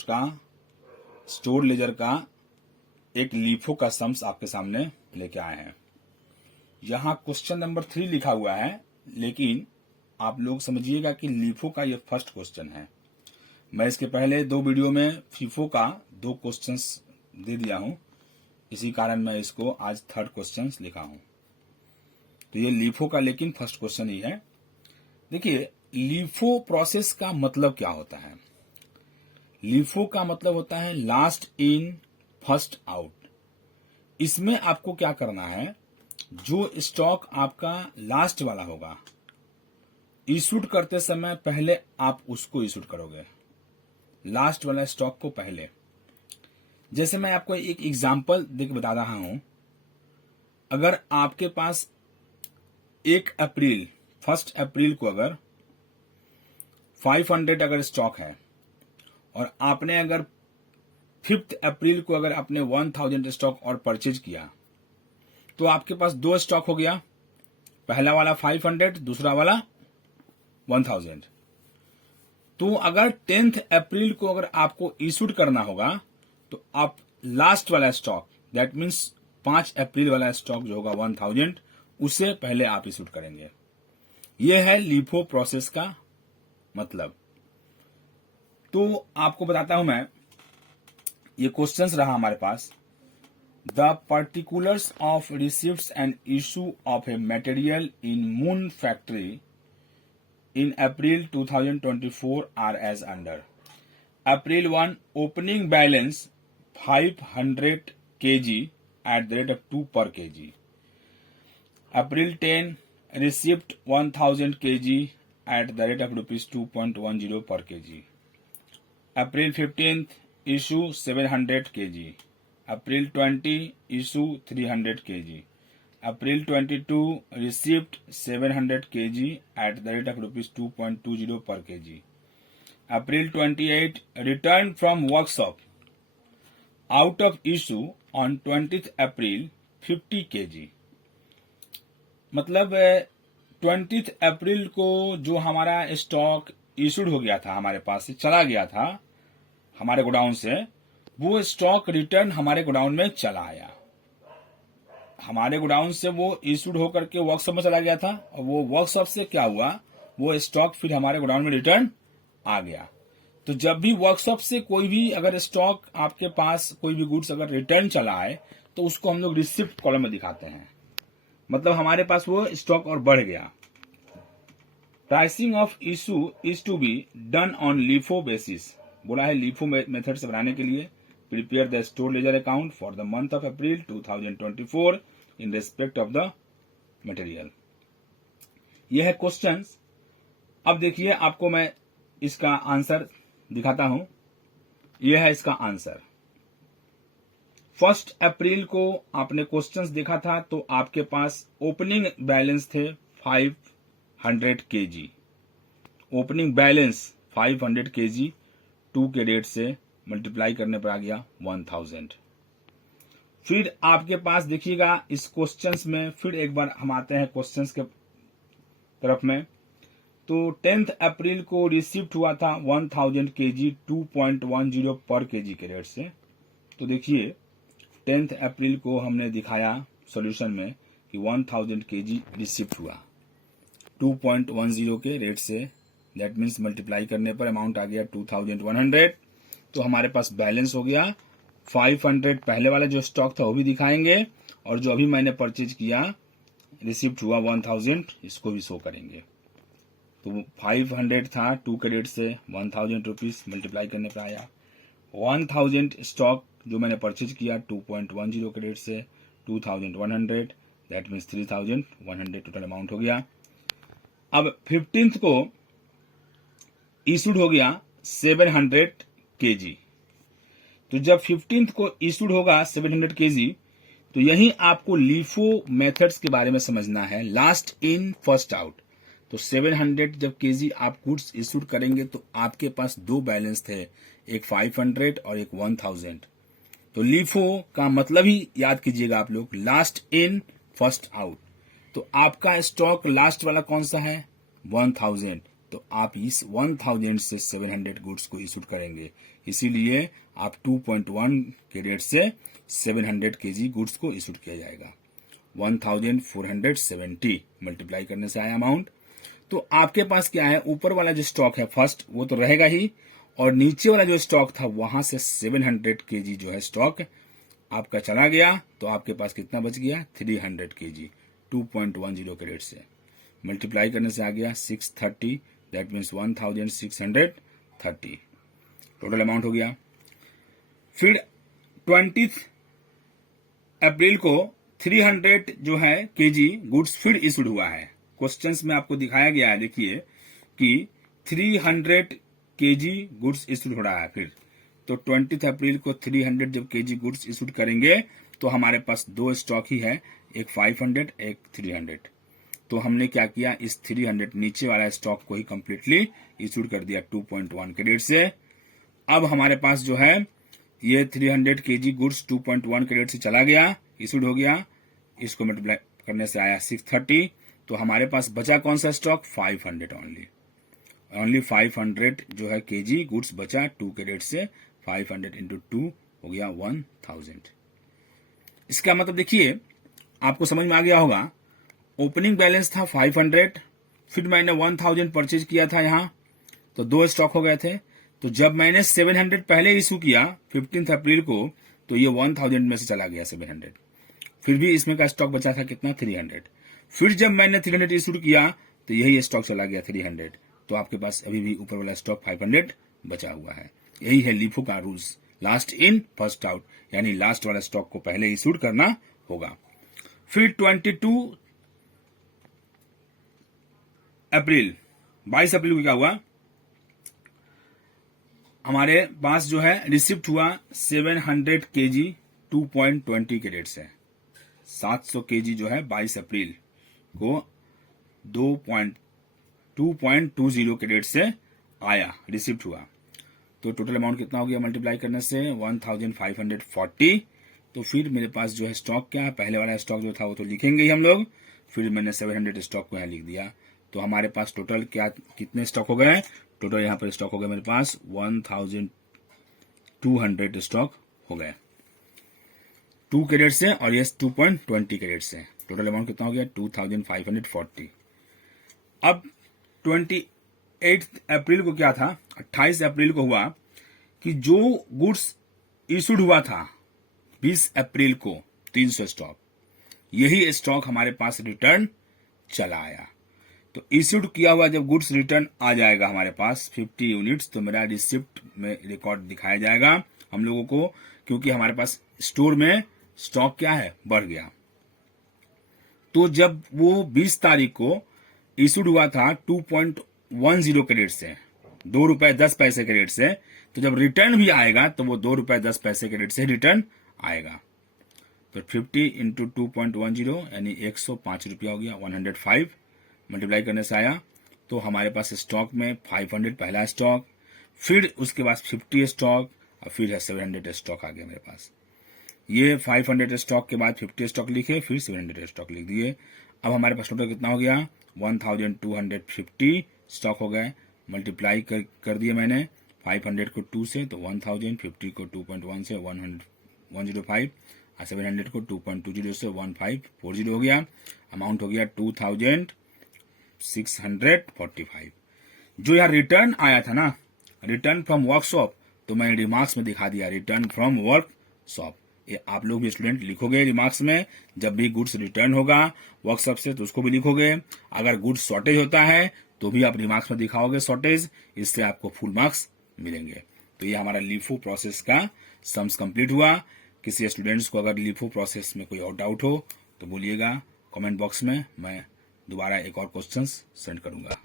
Cost का, store laser का एक लीफो का सम्स आपके सामने लेके आए हैं। यहाँ क्वेश्चन नंबर 3 लिखा हुआ है, लेकिन आप लोग समझिएगा कि लीफो का ये फर्स्ट क्वेश्चन है। मैं इसके पहले 2 वीडियो में फीफो का 2 क्वेश्चंस दे दिया हूं, इसी कारण मैं इसको आज 3rd क्वेश्चन लिखा हूं। तो ये लीफो का लेकिन फर्स्ट क्वेश्चन ही है। देखिए, लीफो प्रोसेस का मतलब क्या होता है। लीफो का मतलब होता है लास्ट इन फर्स्ट आउट। इसमें आपको क्या करना है, जो स्टॉक आपका लास्ट वाला होगा, इशूड करते समय पहले आप उसको इशूड करोगे, लास्ट वाला स्टॉक को पहले। जैसे मैं आपको एक एग्जांपल देकर बता रहा हूं, अगर आपके पास 1 अप्रैल को अगर 500 अगर स्टॉक है और आपने अगर 5 अप्रैल को अगर आपने 1000 स्टॉक और परचेज किया, तो आपके पास 2 स्टॉक हो गया, पहला वाला 500, दूसरा वाला 1000। तो अगर 10 अप्रैल को अगर आपको इशूड करना होगा, तो आप लास्ट वाला स्टॉक, दैट मीन्स 5 अप्रैल वाला स्टॉक जो होगा 1000, उसे पहले आप इशूड करेंगे। यह है लीफो प्रोसेस का मतलब। तो आपको बताता हूं मैं, ये क्वेश्चंस रहा हमारे पास। The particulars of receipts and issue of a material in moon factory in April 2024 are as under. April 1, opening balance 500 kg at the rate of 2 per kg. April 10, receipt 1000 kg at the rate of rupees 2.10 per kg. April 15th, issue 700 kg. April 20, issue 300 kg. April 22, received 700 kg at the rate of rupees 2.20 per kg. April 28, returned from workshop. Out of issue on 20th April 50 kg. मतलब 20th अप्रैल को जो हमारा stock issued हो गया था, हमारे पास से चला गया था हमारे गोडाउन से, वो स्टॉक रिटर्न हमारे गोडाउन में चला आया। हमारे गोडाउन से वो इशूड होकर के वर्कशॉप में चला गया था, और वो वर्कशॉप से क्या हुआ, वो स्टॉक फिर हमारे गोडाउन में रिटर्न आ गया। तो जब भी वर्कशॉप से कोई भी अगर स्टॉक आपके पास, कोई भी गुड्स अगर रिटर्न चला आए, तो उसको हम लोग रिसिप्ट कॉलम में दिखाते हैं, मतलब हमारे पास वो स्टॉक और बढ़ गया। Pricing of issue is to be done on LIFO basis. बोला है लीफो मेथड से बनाने के लिए, prepare the store ledger account for the month of April 2024 in respect of the material. यह है क्वेश्चंस। अब देखिए, आपको मैं इसका आंसर दिखाता हूं। यह है इसका आंसर। 1 अप्रैल को आपने क्वेश्चंस देखा था, तो आपके पास ओपनिंग बैलेंस थे 500 kg। ओपनिंग बैलेंस 500 kg 2 के रेट से मल्टीप्लाई करने पर आ गया 1000। फिर आपके पास देखिएगा इस क्वेश्चंस में, फिर एक बार हम आते हैं क्वेश्चंस के तरफ में। तो 10th अप्रैल को रिसिप्ट हुआ था 1000 kg 2.10 पर kg के रेट से। तो देखिए 10th अप्रैल को हमने दिखाया सॉल्यूशन में कि 1000 kg रिसिप्ट हुआ 2.10 के रेट से, दैट मीन्स मल्टीप्लाई करने पर अमाउंट आ गया 2100। तो हमारे पास बैलेंस हो गया 500। पहले वाला जो स्टॉक था वो भी दिखाएंगे, और जो अभी मैंने परचेज किया रिसिप्ट हुआ 1000, इसको भी शो करेंगे। तो 500 था 2 के रेट से 1000 रुपीज मल्टीप्लाई करने पर आया। 1000 स्टॉक जो मैंने परचेज किया 2.10 के रेट से 2100, दैट मीन्स 3100 टोटल अमाउंट हो गया। अब 15th को इशूड हो गया 700 kg। तो जब 15th को इशूड होगा 700 kg, तो यही आपको लीफो मेथड्स के बारे में समझना है, लास्ट इन फर्स्ट आउट। तो 700 जब kg आप गुड्स इशूड करेंगे, तो आपके पास 2 बैलेंस थे, एक 500 और एक 1000। तो लीफो का मतलब ही याद कीजिएगा आप लोग, लास्ट इन फर्स्ट आउट। तो आपका स्टॉक लास्ट वाला कौन सा है, 1000। तो आप इस 1000 से 700 गुड्स को इशूड करेंगे, इसीलिए आप 2.1 के रेट से 700 केजी गुड्स को इशूड किया जाएगा। 1470 मल्टीप्लाई करने से आया अमाउंट। तो आपके पास क्या है, ऊपर वाला जो स्टॉक है फर्स्ट वो तो रहेगा ही, और नीचे वाला जो स्टॉक था वहां से 700 केजी जो है स्टॉक आपका चला गया, तो आपके पास कितना बच गया, 300 केजी 2.10 के रेट से मल्टीप्लाई करने से आ गया 630, दैट मीन्स 1630 टोटल अमाउंट हो गया। फिर 20 अप्रैल को 300 जो है केजी गुड्स फिर इशूड हुआ है। क्वेश्चंस में आपको दिखाया गया है, देखिए कि 300 केजी गुड्स इशूड हो रहा है फिर। तो 20 अप्रैल को 300 जब केजी गुड्स इशूड करेंगे तो हमारे पास दो स्टॉक ही है, एक 500 एक 300। तो हमने क्या किया, इस 300 नीचे वाला स्टॉक को ही कंप्लीटली इशूड कर दिया 2.1 के रेट से। अब हमारे पास जो है ये 300 केजी गुड्स 2.1 के रेट से चला गया, इशूड हो गया, इसको मल्टीप्लाई करने से आया 630। तो हमारे पास बचा कौन सा स्टॉक, 500 ओनली 500 जो है केजी गुड्स बचा 2 के रेट से। 500 इंटू 2 हो गया 1000। इसका मतलब देखिए आपको समझ में आ गया होगा, ओपनिंग बैलेंस था 500, फिर मैंने 1000 परचेज किया था यहां, तो दो स्टॉक हो गए थे। तो जब मैंने 700 पहले इशू किया 15 अप्रैल को, तो ये 1000 में से चला गया 700, फिर भी इसमें का स्टॉक बचा था कितना, 300। फिर जब मैंने 300 इशू किया तो यही स्टॉक चला गया 300, तो आपके पास अभी भी ऊपर वाला स्टॉक 500 बचा हुआ है। यही है लीफो का rules, last in first out, यानी लास्ट वाला स्टॉक को पहले इशू करना होगा। फिर 22 अप्रैल 22 अप्रैल को क्या हुआ, हमारे पास जो है रिसिप्ट हुआ 700 केजी 2.20 के रेट से। 700 केजी जो है 22 अप्रैल को 2.20 के रेट से आया, रिसिप्ट हुआ। तो टोटल अमाउंट कितना हो गया, मल्टीप्लाई करने से 1540। तो फिर मेरे पास जो है स्टॉक क्या है, पहले वाला स्टॉक जो था वो तो लिखेंगे ही हम लोग, फिर मैंने 700 स्टॉक को यहाँ लिख दिया। तो हमारे पास टोटल क्या कितने स्टॉक हो गए, टोटल यहाँ पर स्टॉक हो गए मेरे पास 1200 स्टॉक हो गए 2 के रेट से, और ये 2.20 के रेट से। टोटल अमाउंट कितना हो गया, 2540। अब 28 अप्रैल को क्या था, 28 अप्रैल को हुआ कि जो गुड्स इशूड हुआ था 20 अप्रैल को 300 स्टॉक, यही स्टॉक हमारे पास रिटर्न चला आया। तो इशूड किया हुआ जब गुड्स रिटर्न आ जाएगा हमारे पास 50 यूनिट्स, तो मेरा रिसिप्ट में रिकॉर्ड दिखाया जाएगा हम लोगों को, क्योंकि हमारे पास स्टोर में स्टॉक क्या है, बढ़ गया। तो जब वो 20 तारीख को इशूड हुआ था 2.10 के रेट से, ₹2.10 के रेट से, तो जब रिटर्न भी आएगा तो वो ₹2.10 के रेट से रिटर्न आएगा। तो 50 इंटू 2.10 यानी 105 रुपया हो गया, 105 मल्टीप्लाई करने से आया। तो हमारे पास स्टॉक में 500 पहला स्टॉक, फिर उसके बाद 50 स्टॉक, और फिर है 700 स्टॉक आ गया मेरे पास। ये 500 स्टॉक के बाद 50 स्टॉक लिखे, फिर 700 स्टॉक लिख दिए। अब हमारे पास टोटल कितना हो गया, 1250 स्टॉक हो गए। मल्टीप्लाई कर दिए मैंने 500 को 2 से, तो 1000, 50 को 2.1 से 105, और 700 को 2.20 से 1540 हो गया। अमाउंट हो गया 2645। जो यहाँ रिटर्न आया था ना, रिटर्न फ्रॉम वर्कशॉप, तो मैंने रिमार्क्स में दिखा दिया, रिटर्न फ्रॉम वर्कशॉप। ये आप लोग भी स्टूडेंट लिखोगे रिमार्क्स में, जब भी गुड्स रिटर्न होगा वर्कशॉप से तो उसको भी लिखोगे। अगर गुड्स शॉर्टेज होता है तो भी आप रिमार्क्स में दिखाओगे शॉर्टेज, इससे आपको फुल मार्क्स मिलेंगे। तो ये हमारा लीफो प्रोसेस का सम्स कंप्लीट हुआ। किसी स्टूडेंट्स को अगर लीफो प्रोसेस में कोई और डाउट हो तो बोलिएगा कमेंट बॉक्स में, मैं दोबारा एक और क्वेश्चंस सेंड करूंगा।